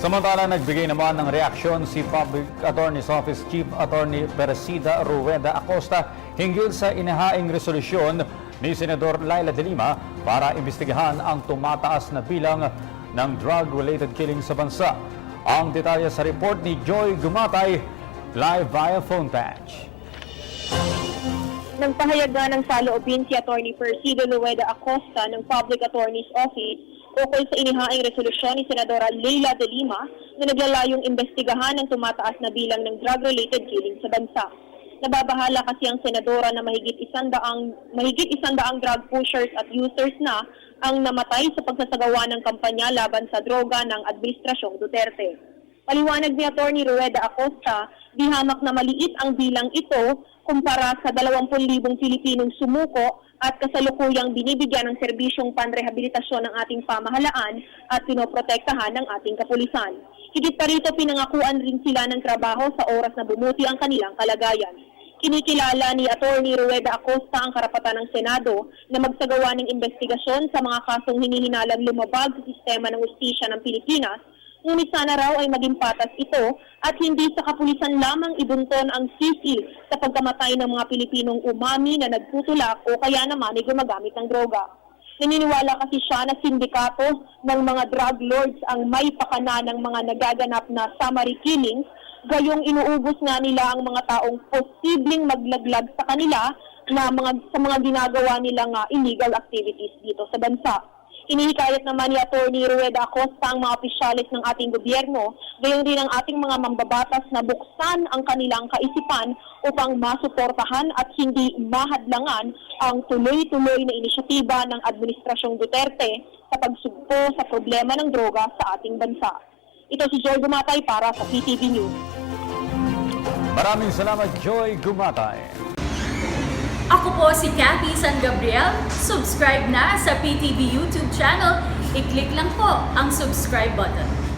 Samantala, nagbigay naman ng reaksyon si Public Attorney's Office Chief Attorney Persida Rueda Acosta hinggil sa inihaing resolusyon ni Senador Laila de Lima para imbestigahan ang tumataas na bilang ng drug-related killing sa bansa. Ang detalye sa report ni Joy Gumatay, live via phone patch. Nagpahayag nga ng saloobin si Attorney Persida Rueda Acosta ng Public Attorney's Office ukol sa inihaing resolusyon ni Senadora Laila de Lima na naglalayong imbestigahan ang tumataas na bilang ng drug-related killing sa bansa. Nababahala kasi ang senadora na mahigit isandaang drug pushers at users na ang namatay sa pagsasagawa ng kampanya laban sa droga ng Administrasyong Duterte. Paliwanag ni Attorney Rueda Acosta, di hamak na maliit ang bilang ito kumpara sa 20,000 Pilipinong sumuko at kasalukuyang binibigyan ng serbisyong panrehabilitasyon ng ating pamahalaan at pinoprotektahan ng ating kapulisan. Higit pa rito, pinangakuan rin sila ng trabaho sa oras na bumuti ang kanilang kalagayan. Kinikilala ni Attorney Rueda Acosta ang karapatan ng Senado na magsagawa ng investigasyon sa mga kasong hinihinalang lumabag sa sistema ng ustisya ng Pilipinas. Ngunit sana raw ay maging patas ito at hindi sa kapulisan lamang ibunton ang sisi sa pagkamatay ng mga Pilipinong umami na nagtutulak o kaya naman ay gumagamit ng droga. Naniniwala kasi siya na sindikato ng mga drug lords ang may pakana ng mga nagaganap na summary killings, gayong inuubos nga nila ang mga taong posibleng maglaglag sa kanila na sa mga ginagawa nilang illegal activities dito sa bansa. Inihikayat naman ni Attorney Rueda Acosta ang mga opisyalis ng ating gobyerno, gayon din ang ating mga mambabatas na buksan ang kanilang kaisipan upang masuportahan at hindi mahadlangan ang tuloy-tuloy na inisyatiba ng Administrasyong Duterte sa pagsugpo sa problema ng droga sa ating bansa. Ito si Joy Gumatay para sa PTV News. Maraming salamat, Joy Gumatay. Ako po si Cathy San Gabriel. Subscribe na sa PTV YouTube channel. I-click lang po ang subscribe button.